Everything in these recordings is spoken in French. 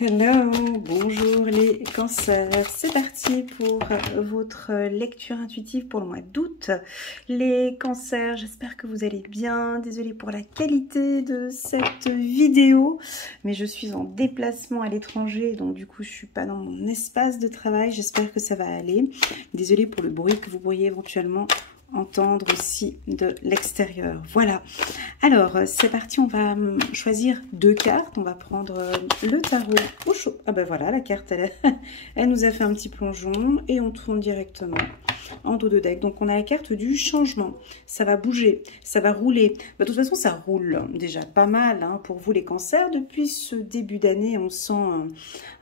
Hello, bonjour les cancers, c'est parti pour votre lecture intuitive pour le mois d'août. Les cancers, j'espère que vous allez bien, désolée pour la qualité de cette vidéo, mais je suis en déplacement à l'étranger, donc du coup je suis pas dans mon espace de travail, j'espère que ça va aller. Désolée pour le bruit que vous pourriez éventuellement entendre aussi de l'extérieur. Voilà, alors c'est parti, on va choisir deux cartes. On va prendre le tarot au chaud. Ah ben voilà, la carte elle nous a fait un petit plongeon et on tourne directement en dos de deck. Donc on a la carte du changement, ça va bouger, ça va rouler. De toute façon ça roule déjà pas mal hein, pour vous les cancers. Depuis ce début d'année on sent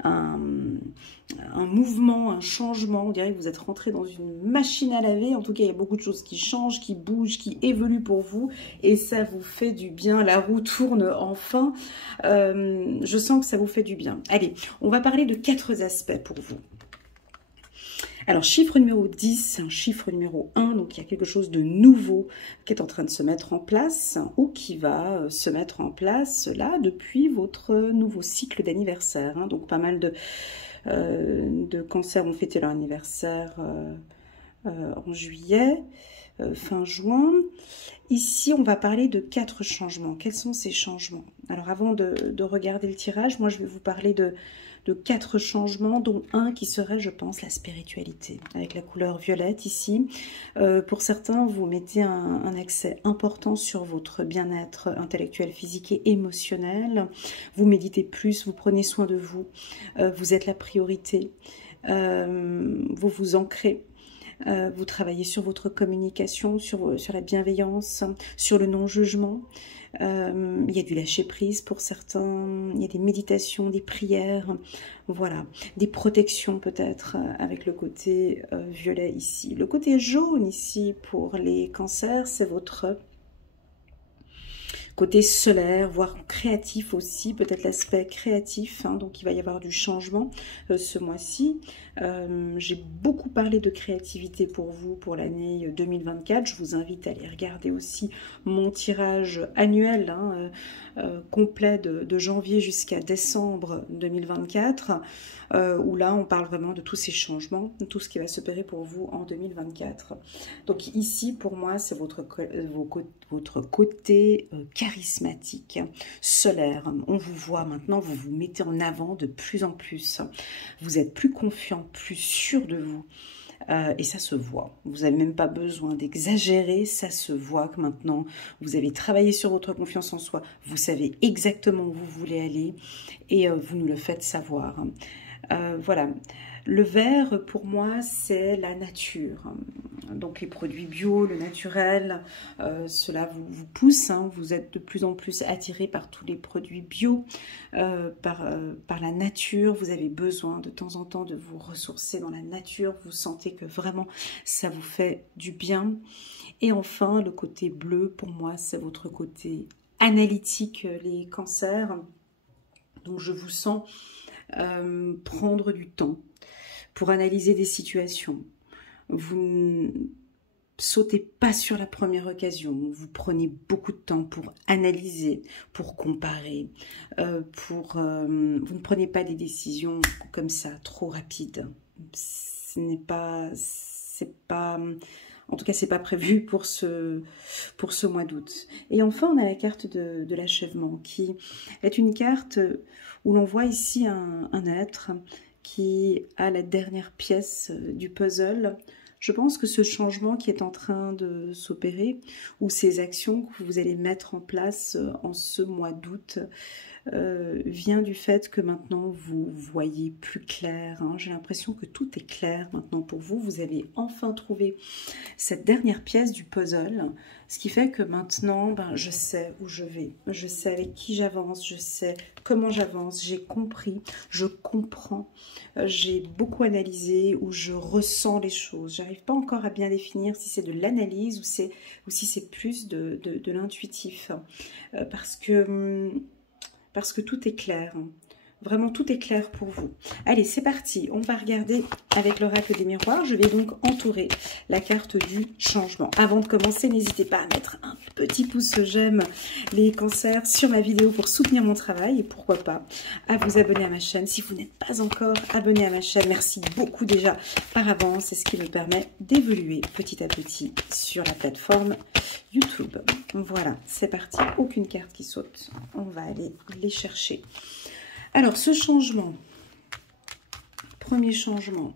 un mouvement, un changement. On dirait que vous êtes rentré dans une machine à laver. En tout cas, il y a beaucoup de choses qui changent, qui bougent, qui évoluent pour vous. Et ça vous fait du bien. La roue tourne enfin. Je sens que ça vous fait du bien. Allez, on va parler de 4 aspects pour vous. Alors, chiffre numéro 10, chiffre numéro 1, donc il y a quelque chose de nouveau qui est en train de se mettre en place ou qui va se mettre en place là depuis votre nouveau cycle d'anniversaire. Hein, donc, pas mal de cancers ont fêté leur anniversaire en juillet, fin juin. Ici, on va parler de 4 changements. Quels sont ces changements? Alors, avant de regarder le tirage, moi, je vais vous parler de 4 changements, dont un qui serait, je pense, la spiritualité, avec la couleur violette ici. Pour certains, vous mettez un accès important sur votre bien-être intellectuel, physique et émotionnel. Vous méditez plus, vous prenez soin de vous, vous êtes la priorité, vous vous ancrez. Vous travaillez sur votre communication, sur la bienveillance, sur le non-jugement. Il y a du lâcher-prise pour certains, il y a des méditations, des prières, voilà, des protections peut-être avec le côté violet ici. Le côté jaune ici pour les cancers, c'est votre côté solaire, voire créatif aussi, peut-être l'aspect créatif, hein, donc il va y avoir du changement ce mois-ci. J'ai beaucoup parlé de créativité pour vous pour l'année 2024, je vous invite à aller regarder aussi mon tirage annuel, hein, complet de janvier jusqu'à décembre 2024, où là on parle vraiment de tous ces changements, de tout ce qui va s'opérer pour vous en 2024. Donc ici pour moi c'est votre côté charismatique, solaire. On vous voit maintenant, vous vous mettez en avant de plus en plus. Vous êtes plus confiant, plus sûr de vous. Et ça se voit. Vous n'avez même pas besoin d'exagérer, ça se voit que maintenant, vous avez travaillé sur votre confiance en soi, vous savez exactement où vous voulez aller et vous nous le faites savoir. Voilà. Le vert, pour moi, c'est la nature. Donc, les produits bio, le naturel, cela vous pousse. Hein, vous êtes de plus en plus attiré par tous les produits bio, par la nature. Vous avez besoin de temps en temps de vous ressourcer dans la nature. Vous sentez que vraiment, ça vous fait du bien. Et enfin, le côté bleu, pour moi, c'est votre côté analytique, les cancers. Donc, je vous sens prendre du temps pour analyser des situations. Vous ne sautez pas sur la première occasion. Vous prenez beaucoup de temps pour analyser, pour comparer. Vous ne prenez pas des décisions comme ça, trop rapides. En tout cas, c'est pas prévu pour ce mois d'août. Et enfin, on a la carte de l'achèvement, qui est une carte où l'on voit ici un être qui a la dernière pièce du puzzle. Je pense que ce changement qui est en train de s'opérer, ou ces actions que vous allez mettre en place en ce mois d'août, vient du fait que maintenant vous voyez plus clair. Hein. J'ai l'impression que tout est clair maintenant pour vous. Vous avez enfin trouvé cette dernière pièce du puzzle, ce qui fait que maintenant, je sais où je vais, je sais avec qui j'avance, je sais comment j'avance, j'ai compris, je comprends, j'ai beaucoup analysé, ou je ressens les choses. J'arrive pas encore à bien définir si c'est de l'analyse ou si c'est plus de l'intuitif, parce que tout est clair. Vraiment, tout est clair pour vous. Allez, c'est parti. On va regarder avec l'oracle des miroirs. Je vais donc entourer la carte du changement. Avant de commencer, n'hésitez pas à mettre un petit pouce j'aime les cancers sur ma vidéo pour soutenir mon travail. Et pourquoi pas à vous abonner à ma chaîne. Si vous n'êtes pas encore abonné à ma chaîne, merci beaucoup déjà par avance. C'est ce qui me permet d'évoluer petit à petit sur la plateforme YouTube. Voilà, c'est parti. Aucune carte qui saute. On va aller les chercher. Alors, ce changement, premier changement,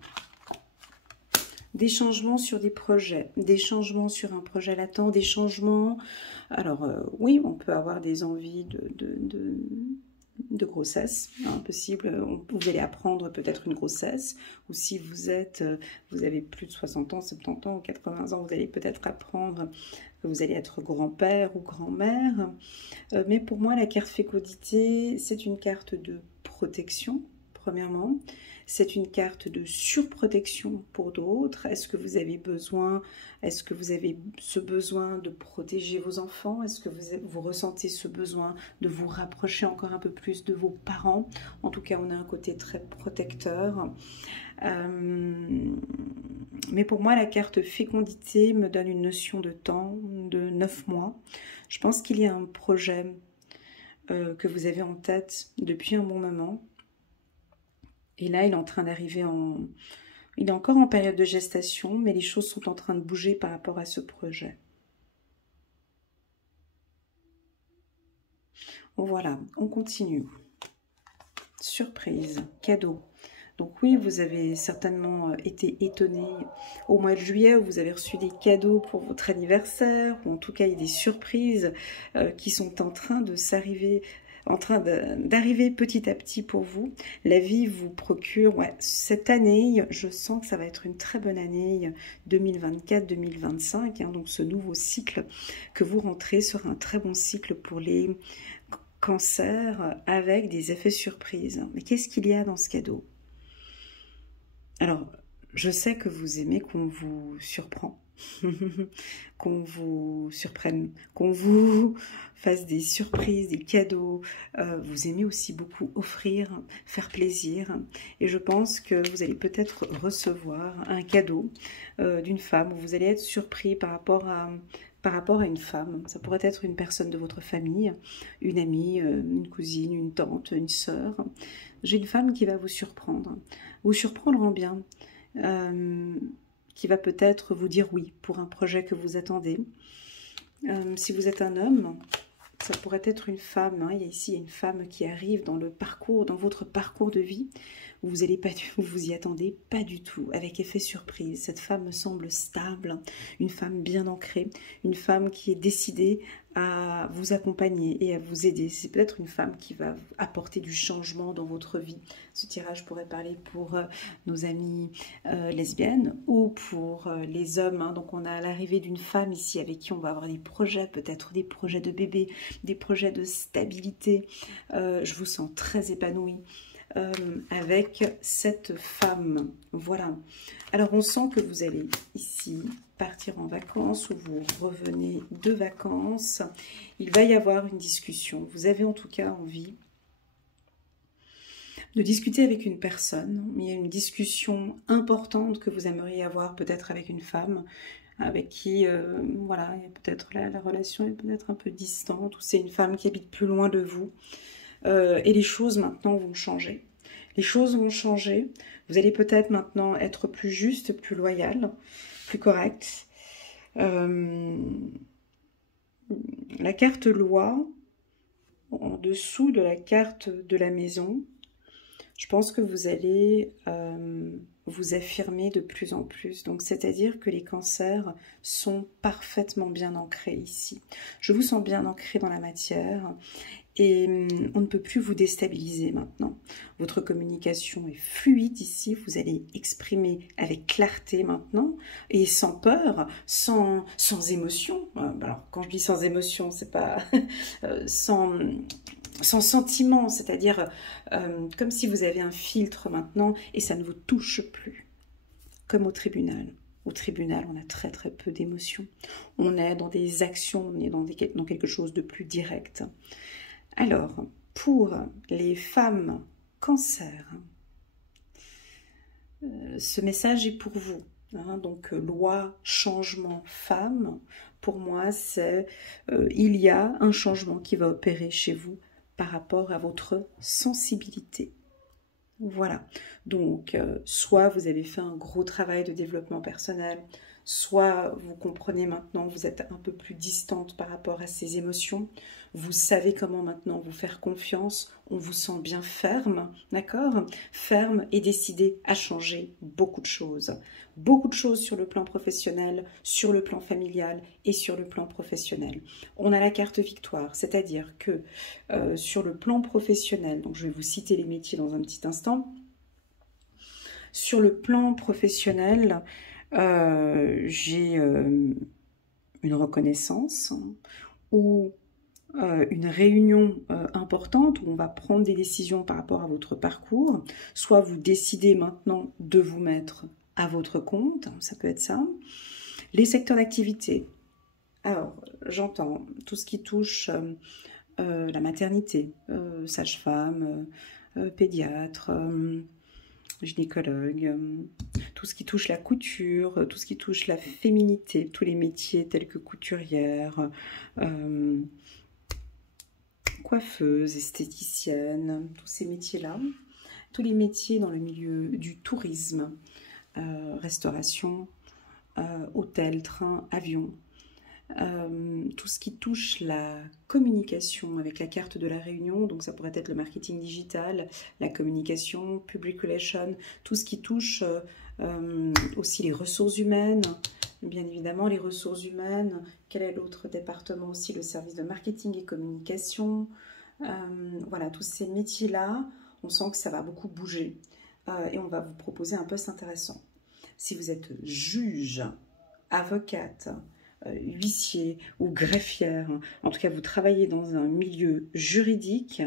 des changements sur des projets, des changements sur un projet latent, des changements... Alors, oui, on peut avoir des envies de grossesse, hein, possible, vous allez apprendre peut-être une grossesse, ou si vous avez plus de 60 ans, 70 ans ou 80 ans, vous allez peut-être apprendre que vous allez être grand-père ou grand-mère. Mais pour moi, la carte fécondité, c'est une carte de protection, premièrement. C'est une carte de surprotection pour d'autres. Est-ce que vous avez ce besoin de protéger vos enfants? Est-ce que vous ressentez ce besoin de vous rapprocher encore un peu plus de vos parents? En tout cas, on a un côté très protecteur. Mais pour moi, la carte fécondité me donne une notion de temps de 9 mois. Je pense qu'il y a un projet que vous avez en tête depuis un bon moment. Et là, il est en train d'arriver Il est encore en période de gestation, mais les choses sont en train de bouger par rapport à ce projet. Voilà, on continue. Surprise, cadeau. Donc oui, vous avez certainement été étonné au mois de juillet où vous avez reçu des cadeaux pour votre anniversaire, ou en tout cas, il y a des surprises qui sont en train de s'arriver... d'arriver petit à petit pour vous. La vie vous procure, cette année, je sens que ça va être une très bonne année 2024-2025, hein, donc ce nouveau cycle que vous rentrez sera un très bon cycle pour les cancers avec des effets surprises. Mais qu'est-ce qu'il y a dans ce cadeau? Alors, je sais que vous aimez qu'on vous surprend. Qu'on vous surprenne, qu'on vous fasse des surprises, des cadeaux. Vous aimez aussi beaucoup offrir, faire plaisir. Et je pense que vous allez peut-être recevoir un cadeau d'une femme. Vous allez être surpris par rapport à une femme. Ça pourrait être une personne de votre famille, une amie, une cousine, une tante, une sœur. J'ai une femme qui va vous surprendre en bien. Qui va peut-être vous dire oui pour un projet que vous attendez. Si vous êtes un homme, ça pourrait être une femme. Hein. Il y a une femme qui arrive dans votre parcours de vie. Vous vous y attendez pas du tout, avec effet surprise. Cette femme me semble stable, une femme bien ancrée, une femme qui est décidée à vous accompagner et à vous aider. C'est peut-être une femme qui va apporter du changement dans votre vie. Ce tirage pourrait parler pour nos amies lesbiennes ou pour les hommes. Hein. Donc on a l'arrivée d'une femme ici avec qui on va avoir des projets, peut-être des projets de bébé, des projets de stabilité. Je vous sens très épanouie. Avec cette femme. Voilà. Alors, on sent que vous allez ici partir en vacances ou vous revenez de vacances. Il va y avoir une discussion. Vous avez en tout cas envie de discuter avec une personne. Il y a une discussion importante que vous aimeriez avoir peut-être avec une femme avec qui, voilà, il y a peut-être la relation est peut-être un peu distante ou c'est une femme qui habite plus loin de vous. Et les choses maintenant vont changer. Les choses vont changer. Vous allez peut-être maintenant être plus juste, plus loyal, plus correct. La carte loi, en dessous de la carte de la maison, je pense que vous allez vous affirmer de plus en plus. Donc, c'est-à-dire que les cancers sont parfaitement bien ancrés ici. Je vous sens bien ancré dans la matière. Et on ne peut plus vous déstabiliser maintenant. Votre communication est fluide ici. Vous allez exprimer avec clarté maintenant et sans peur, sans émotion. Alors, quand je dis sans émotion, c'est pas sans sentiment, c'est-à-dire comme si vous avez un filtre maintenant et ça ne vous touche plus. Comme au tribunal. Au tribunal, on a très très peu d'émotions. On est dans des actions, on est dans quelque chose de plus direct. Alors, pour les femmes Cancer. Ce message est pour vous. Hein, donc, loi, changement, femme, pour moi, c'est il y a un changement qui va opérer chez vous par rapport à votre sensibilité. Voilà. Donc, soit vous avez fait un gros travail de développement personnel, soit vous comprenez maintenant, vous êtes un peu plus distante par rapport à ces émotions, vous savez comment maintenant vous faire confiance, on vous sent bien ferme, d'accord? Ferme et décidé à changer beaucoup de choses. Beaucoup de choses sur le plan professionnel, sur le plan familial et sur le plan professionnel. On a la carte victoire, c'est-à-dire que sur le plan professionnel, donc je vais vous citer les métiers dans un petit instant, sur le plan professionnel, j'ai une reconnaissance ou une réunion importante où on va prendre des décisions par rapport à votre parcours. Soit vous décidez maintenant de vous mettre à votre compte, ça peut être ça. Les secteurs d'activité. Alors, j'entends tout ce qui touche la maternité, sage-femme, pédiatre, gynécologue, tout ce qui touche la couture, tout ce qui touche la féminité, tous les métiers tels que couturière, coiffeuse, esthéticienne, tous ces métiers-là, tous les métiers dans le milieu du tourisme, restauration, hôtel, train, avion, tout ce qui touche la communication avec la carte de la Réunion, donc ça pourrait être le marketing digital, la communication, public relations, tout ce qui touche aussi les ressources humaines, bien évidemment les ressources humaines, quel est l'autre département aussi, le service de marketing et communication, voilà, tous ces métiers-là, on sent que ça va beaucoup bouger et on va vous proposer un poste intéressant. Si vous êtes juge, avocate, huissier ou greffière, en tout cas vous travaillez dans un milieu juridique,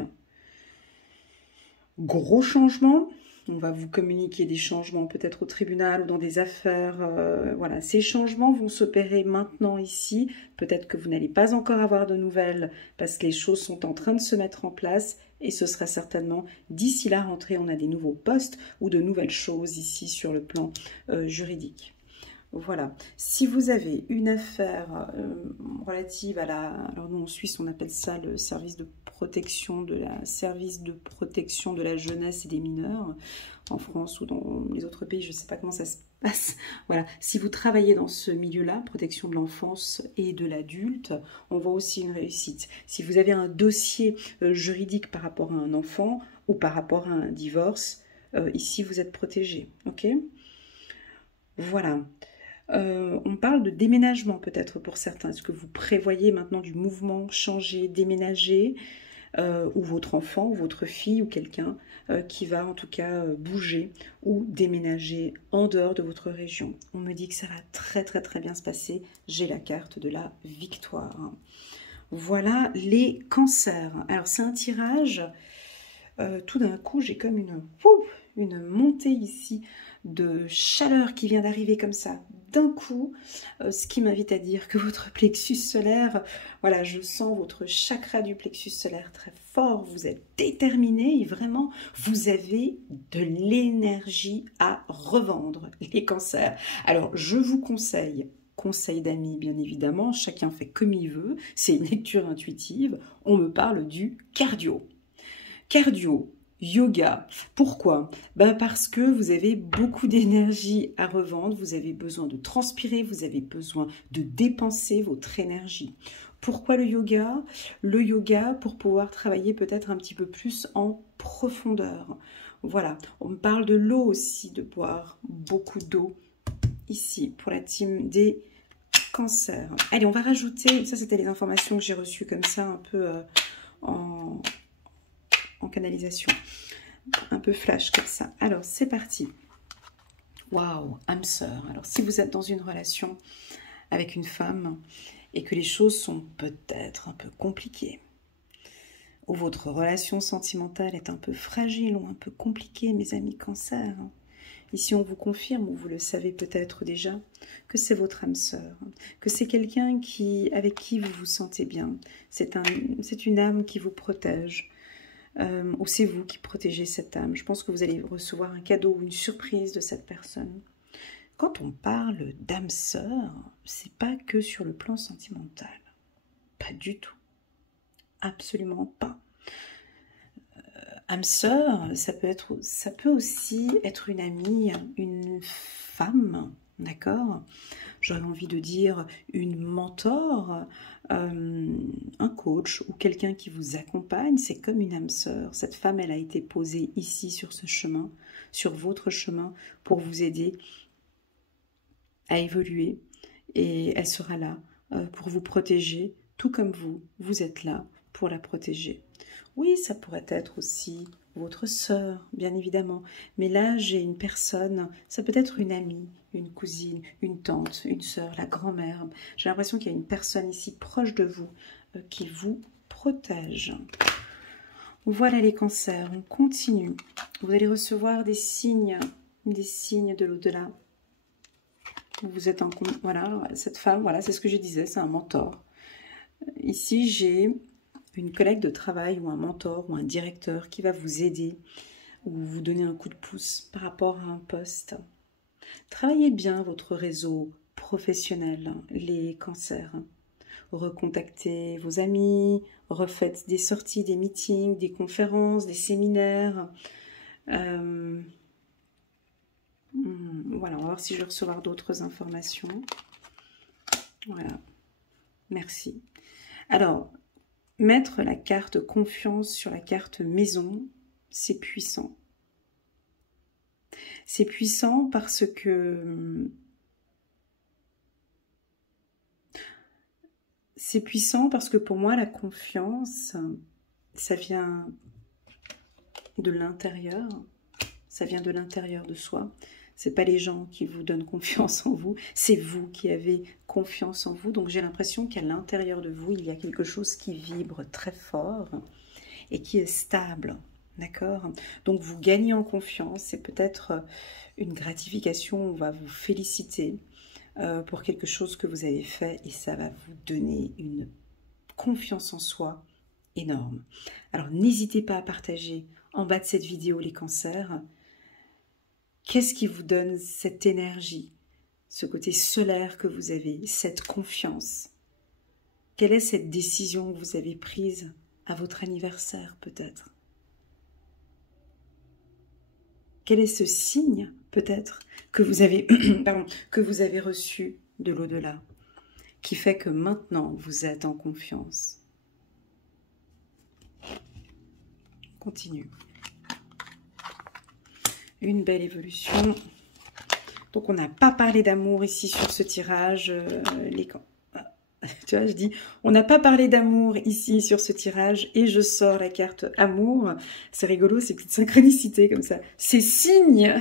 gros changement, on va vous communiquer des changements peut-être au tribunal ou dans des affaires, voilà, ces changements vont s'opérer maintenant ici, peut-être que vous n'allez pas encore avoir de nouvelles parce que les choses sont en train de se mettre en place et ce sera certainement d'ici la rentrée, on a des nouveaux postes ou de nouvelles choses ici sur le plan juridique. Voilà, si vous avez une affaire relative à la... Alors nous en Suisse on appelle ça le service de protection de la jeunesse et des mineurs. En France ou dans les autres pays, je ne sais pas comment ça se passe. Voilà, si vous travaillez dans ce milieu-là, protection de l'enfance et de l'adulte, on voit aussi une réussite. Si vous avez un dossier juridique par rapport à un enfant ou par rapport à un divorce, ici vous êtes protégé, ok? Voilà. On parle de déménagement peut-être pour certains. Est-ce que vous prévoyez maintenant du mouvement, changer, déménager, ou votre enfant, ou votre fille, ou quelqu'un qui va en tout cas bouger ou déménager en dehors de votre région? On me dit que ça va très très très bien se passer. J'ai la carte de la victoire. Voilà les cancers. Alors c'est un tirage, tout d'un coup j'ai comme une montée ici de chaleur qui vient d'arriver comme ça d'un coup, ce qui m'invite à dire que votre plexus solaire, voilà, je sens votre chakra du plexus solaire très fort, vous êtes déterminé et vraiment vous avez de l'énergie à revendre, les cancers. Alors je vous conseille d'amis bien évidemment, chacun fait comme il veut, c'est une lecture intuitive, on me parle du cardio. Cardio, yoga. Pourquoi? Parce que vous avez beaucoup d'énergie à revendre, vous avez besoin de transpirer, vous avez besoin de dépenser votre énergie. Pourquoi le yoga? Le yoga pour pouvoir travailler peut-être un petit peu plus en profondeur. Voilà, on me parle de l'eau aussi, de boire beaucoup d'eau ici pour la team des cancers. Allez, on va rajouter, ça c'était les informations que j'ai reçues comme ça un peu en canalisation, un peu flash comme ça. Alors c'est parti. Waouh, âme sœur. Alors si vous êtes dans une relation avec une femme et que les choses sont peut-être un peu compliquées, ou votre relation sentimentale est un peu fragile ou un peu compliquée, mes amis cancer, ici on vous confirme, ou vous le savez peut-être déjà, que c'est votre âme sœur, que c'est quelqu'un avec qui vous vous sentez bien, c'est une âme qui vous protège. ou c'est vous qui protégez cette âme. Je pense que vous allez recevoir un cadeau ou une surprise de cette personne. Quand on parle d'âme sœur, c'est pas que sur le plan sentimental. Pas du tout. Absolument pas. Âme sœur, ça peut aussi être une amie, une femme, d'accord? J'aurais envie de dire une mentor, un coach ou quelqu'un qui vous accompagne, c'est comme une âme sœur. Cette femme, elle a été posée ici sur ce chemin, sur votre chemin, pour vous aider à évoluer. Et elle sera là pour vous protéger, tout comme vous êtes là pour la protéger. Oui, ça pourrait être aussi votre sœur, bien évidemment. Mais là, j'ai une personne, ça peut être une amie, une cousine, une tante, une sœur, la grand-mère. J'ai l'impression qu'il y a une personne ici proche de vous qui vous protège. Voilà les cancers, on continue. Vous allez recevoir des signes de l'au-delà. Vous êtes en... Voilà, cette femme, voilà, c'est ce que je disais, c'est un mentor. Ici, j'ai une collègue de travail ou un mentor ou un directeur qui va vous aider ou vous donner un coup de pouce par rapport à un poste. Travaillez bien votre réseau professionnel, les cancers. Recontactez vos amis, refaites des sorties, des meetings, des conférences, des séminaires. Voilà, on va voir si je vais recevoir d'autres informations. Voilà, merci. Alors, mettre la carte confiance sur la carte maison, c'est puissant. C'est puissant parce que... C'est puissant parce que pour moi, la confiance, ça vient de l'intérieur. Ça vient de l'intérieur de soi. Ce n'est pas les gens qui vous donnent confiance en vous, c'est vous qui avez confiance en vous. Donc j'ai l'impression qu'à l'intérieur de vous, il y a quelque chose qui vibre très fort et qui est stable. D'accord? Donc vous gagnez en confiance, c'est peut-être une gratification, on va vous féliciter pour quelque chose que vous avez fait et ça va vous donner une confiance en soi énorme. Alors n'hésitez pas à partager en bas de cette vidéo les cancers. Qu'est-ce qui vous donne cette énergie, ce côté solaire que vous avez, cette confiance? Quelle est cette décision que vous avez prise à votre anniversaire peut-être? Quel est ce signe peut-être que vous avez, que vous avez reçu de l'au-delà qui fait que maintenant vous êtes en confiance? Continue. Une belle évolution. Donc, on n'a pas parlé d'amour ici sur ce tirage. Tu vois, je dis, on n'a pas parlé d'amour ici sur ce tirage et je sors la carte amour. C'est rigolo, ces petites synchronicités comme ça. Ces signes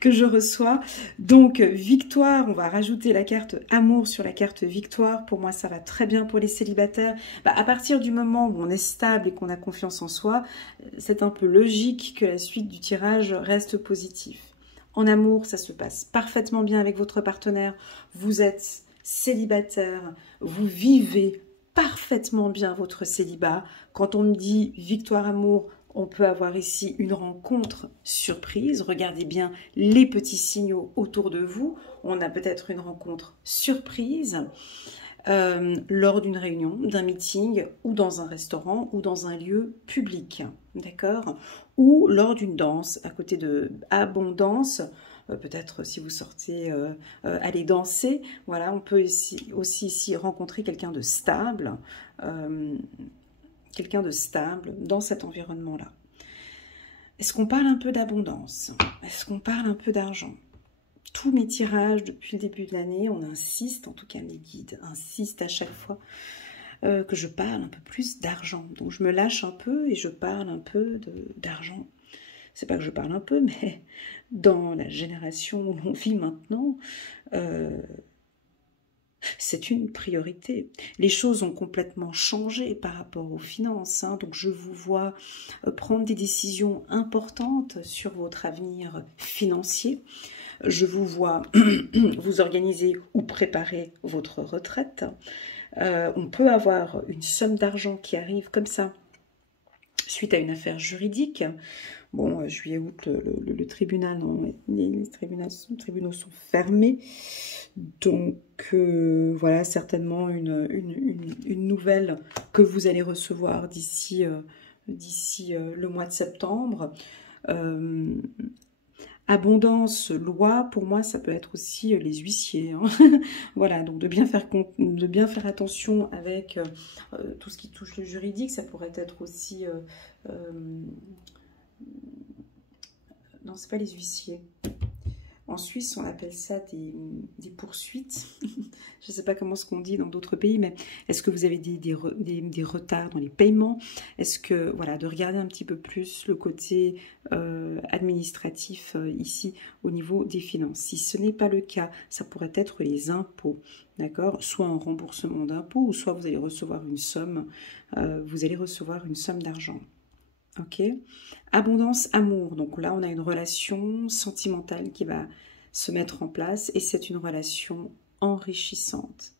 que je reçois. Donc, victoire, on va rajouter la carte amour sur la carte victoire. Pour moi, ça va très bien pour les célibataires. À partir du moment où on est stable et qu'on a confiance en soi, c'est un peu logique que la suite du tirage reste positive. En amour, ça se passe parfaitement bien avec votre partenaire. Vous êtes célibataire, vous vivez parfaitement bien votre célibat. Quand on me dit victoire amour, on peut avoir ici une rencontre surprise. Regardez bien les petits signaux autour de vous. On a peut-être une rencontre surprise lors d'une réunion, d'un meeting ou dans un restaurant ou dans un lieu public, d'accord? Ou lors d'une danse à côté de abondance. Peut-être si vous sortez, aller danser. Voilà, on peut aussi ici rencontrer quelqu'un de stable dans cet environnement-là. Est-ce qu'on parle un peu d'abondance? Est-ce qu'on parle un peu d'argent? Tous mes tirages depuis le début de l'année, on insiste, en tout cas mes guides insistent à chaque fois que je parle un peu plus d'argent. Donc je me lâche un peu et je parle un peu d'argent. C'est pas que je parle un peu, mais dans la génération où l'on vit maintenant, c'est une priorité. Les choses ont complètement changé par rapport aux finances, hein, donc je vous vois prendre des décisions importantes sur votre avenir financier. Je vous vois vous organiser ou préparer votre retraite. On peut avoir une somme d'argent qui arrive comme ça suite à une affaire juridique. Bon, juillet-août, le tribunal, non, les tribunaux sont fermés. Donc, voilà, certainement une nouvelle que vous allez recevoir d'ici le mois de septembre. Abondance, loi, pour moi, ça peut être aussi les huissiers. Hein. Voilà, donc de bien faire attention avec tout ce qui touche le juridique. Ça pourrait être aussi... non, c'est pas les huissiers. En Suisse, on appelle ça des poursuites. Je ne sais pas comment ce qu'on dit dans d'autres pays, mais est-ce que vous avez des retards dans les paiements? Est-ce que, voilà, de regarder un petit peu plus le côté administratif ici au niveau des finances. Si ce n'est pas le cas, ça pourrait être les impôts, d'accord? Soit un remboursement d'impôts, ou soit vous allez recevoir une somme, d'argent. Ok, abondance, amour. Donc là, on a une relation sentimentale qui va se mettre en place et c'est une relation enrichissante.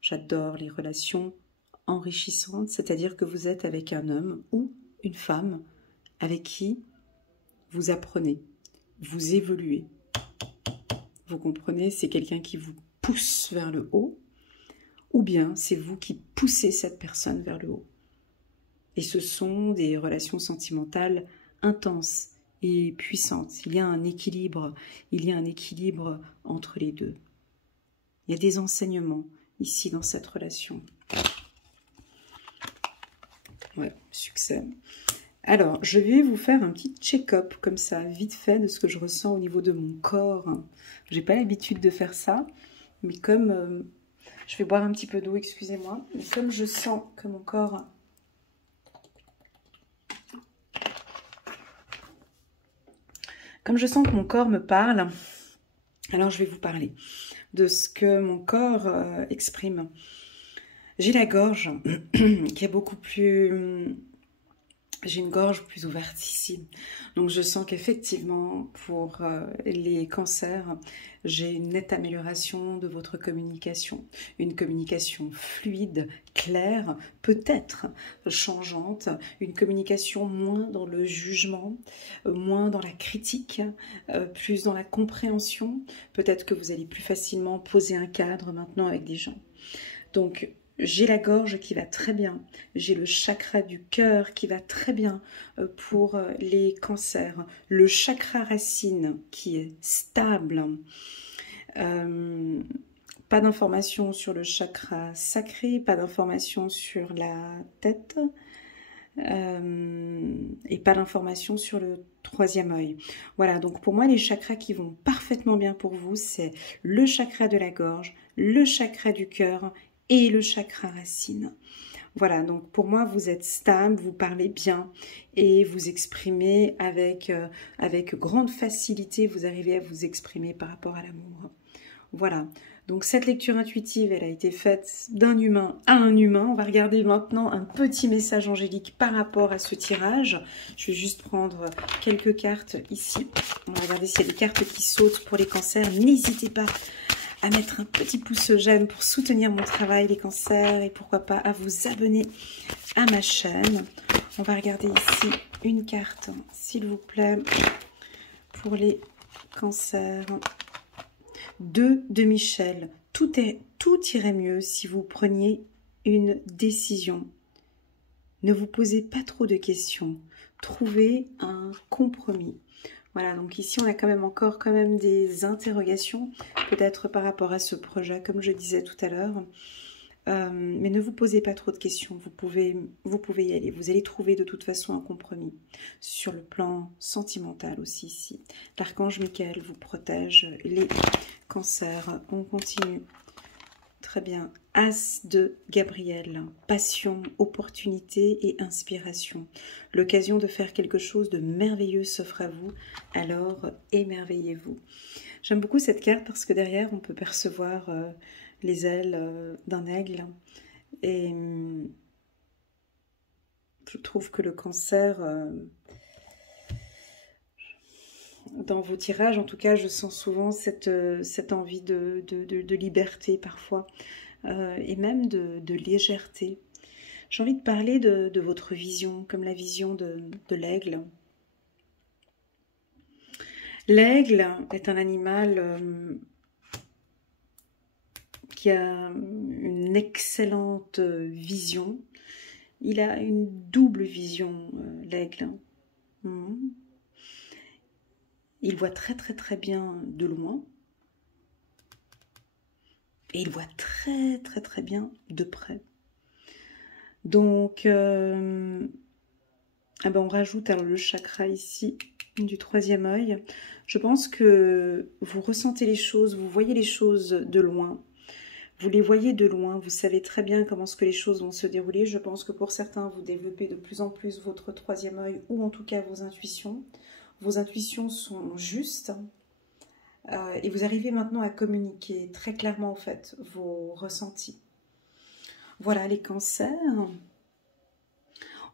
J'adore les relations enrichissantes, c'est-à-dire que vous êtes avec un homme ou une femme avec qui vous apprenez, vous évoluez. Vous comprenez, c'est quelqu'un qui vous pousse vers le haut ou bien c'est vous qui poussez cette personne vers le haut. Et ce sont des relations sentimentales intenses et puissantes. Il y a un équilibre entre les deux. Il y a des enseignements ici dans cette relation. Ouais, succès. Alors, je vais vous faire un petit check-up comme ça, vite fait, de ce que je ressens au niveau de mon corps. J'ai pas l'habitude de faire ça, mais comme... je vais boire un petit peu d'eau, excusez-moi. Mais comme je sens que mon corps... Comme je sens que mon corps me parle, alors je vais vous parler de ce que mon corps exprime. J'ai la gorge qui est beaucoup plus... J'ai une gorge plus ouverte ici. Donc je sens qu'effectivement, pour les cancers, j'ai une nette amélioration de votre communication. Une communication fluide, claire, peut-être changeante. Une communication moins dans le jugement, moins dans la critique, plus dans la compréhension. Peut-être que vous allez plus facilement poser un cadre maintenant avec des gens. Donc, j'ai la gorge qui va très bien, j'ai le chakra du cœur qui va très bien pour les cancers, le chakra racine qui est stable, pas d'informations sur le chakra sacré, pas d'informations sur la tête et pas d'informations sur le troisième œil. Voilà, donc pour moi les chakras qui vont parfaitement bien pour vous, c'est le chakra de la gorge, le chakra du cœur et le chakra racine. Voilà, donc pour moi, vous êtes stable, vous parlez bien et vous exprimez avec grande facilité, vous arrivez à vous exprimer par rapport à l'amour. Voilà, donc cette lecture intuitive, elle a été faite d'un humain à un humain. On va regarder maintenant un petit message angélique par rapport à ce tirage. Je vais juste prendre quelques cartes ici. On va regarder s'il y a des cartes qui sautent pour les cancers. N'hésitez pas à mettre un petit pouce j'aime pour soutenir mon travail, les cancers, et pourquoi pas à vous abonner à ma chaîne. On va regarder ici une carte, s'il vous plaît, pour les cancers. 2 de Michel. Tout irait mieux si vous preniez une décision. Ne vous posez pas trop de questions. Trouvez un compromis. Voilà, donc ici on a quand même des interrogations, peut-être par rapport à ce projet, comme je disais tout à l'heure. Mais ne vous posez pas trop de questions, vous pouvez y aller. Vous allez trouver de toute façon un compromis. Sur le plan sentimental aussi ici. L'archange Michael vous protège les cancers. On continue. Très bien. As de Gabriel, passion, opportunité et inspiration. L'occasion de faire quelque chose de merveilleux s'offre à vous, alors émerveillez-vous. J'aime beaucoup cette carte parce que derrière, on peut percevoir les ailes d'un aigle. Et je trouve que le cancer... dans vos tirages, en tout cas, je sens souvent cette envie de liberté parfois, et même de légèreté. J'ai envie de parler de votre vision, comme la vision de l'aigle. L'aigle est un animal qui a une excellente vision. Il a une double vision, l'aigle. Il voit très très très bien de loin. Et il voit très très très bien de près. Donc, on rajoute alors le chakra ici du troisième œil. Je pense que vous ressentez les choses, vous voyez les choses de loin. Vous les voyez de loin, vous savez très bien comment les choses vont se dérouler. Je pense que pour certains, vous développez de plus en plus votre troisième œil ou en tout cas vos intuitions. Vos intuitions sont justes et vous arrivez maintenant à communiquer très clairement en fait vos ressentis. Voilà les cancers.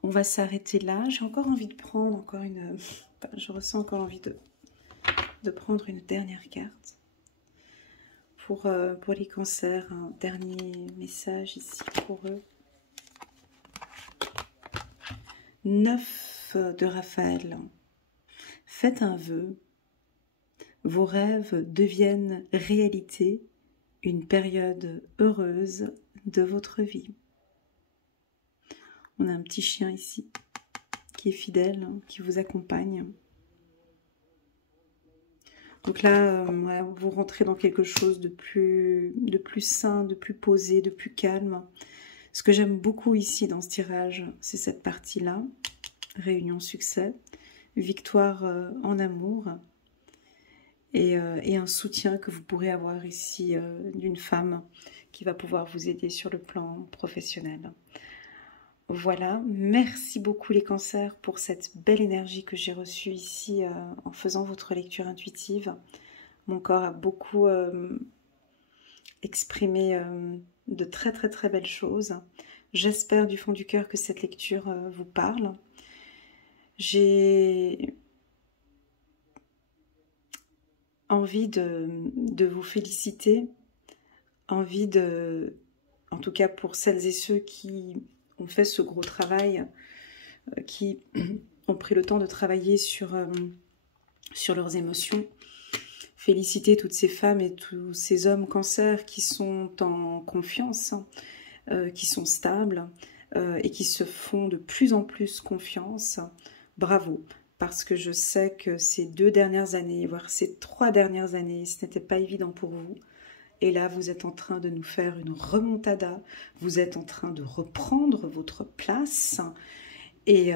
On va s'arrêter là. J'ai encore envie de prendre encore une... je ressens encore envie de prendre une dernière carte. Pour les cancers, un dernier message ici pour eux. 9 de Raphaël. Faites un vœu. Vos rêves deviennent réalité, une période heureuse de votre vie. On a un petit chien ici qui est fidèle, qui vous accompagne. Donc là, vous rentrez dans quelque chose de plus sain, de plus posé, de plus calme. Ce que j'aime beaucoup ici dans ce tirage, c'est cette partie-là. Réunion succès, victoire en amour et un soutien que vous pourrez avoir ici d'une femme qui va pouvoir vous aider sur le plan professionnel. Voilà, merci beaucoup les cancers pour cette belle énergie que j'ai reçue ici en faisant votre lecture intuitive. Mon corps a beaucoup exprimé de très très très belles choses. J'espère du fond du cœur que cette lecture vous parle. J'ai envie de vous féliciter, en tout cas pour celles et ceux qui ont fait ce gros travail, qui ont pris le temps de travailler sur leurs émotions. Féliciter toutes ces femmes et tous ces hommes cancers qui sont en confiance, qui sont stables et qui se font de plus en plus confiance. Bravo, parce que je sais que ces 2 dernières années, voire ces 3 dernières années, ce n'était pas évident pour vous. Et là, vous êtes en train de nous faire une remontada, vous êtes en train de reprendre votre place et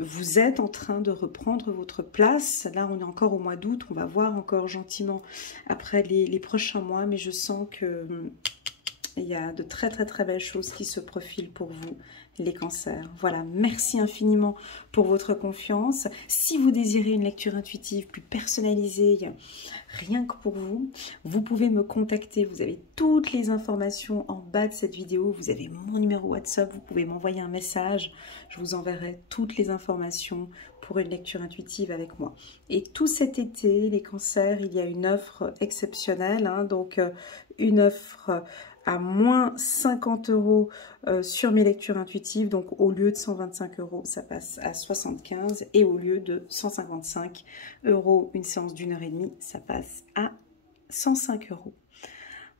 vous êtes en train de reprendre votre place. Là, on est encore au mois d'août, on va voir encore gentiment après les prochains mois, mais je sens que il y a de très très très belles choses qui se profilent pour vous, les cancers. Voilà, merci infiniment pour votre confiance. Si vous désirez une lecture intuitive plus personnalisée, rien que pour vous, vous pouvez me contacter. Vous avez toutes les informations en bas de cette vidéo. Vous avez mon numéro WhatsApp, vous pouvez m'envoyer un message. Je vous enverrai toutes les informations pour une lecture intuitive avec moi. Et tout cet été, les cancers, il y a une offre exceptionnelle, hein, donc une offre à moins 50 € sur mes lectures intuitives. Donc au lieu de 125 €, ça passe à 75 et au lieu de 155 € une séance d'1h30, ça passe à 105 €.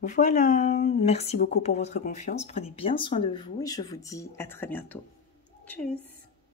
Voilà, merci beaucoup pour votre confiance. Prenez bien soin de vous et je vous dis à très bientôt. Tchuss!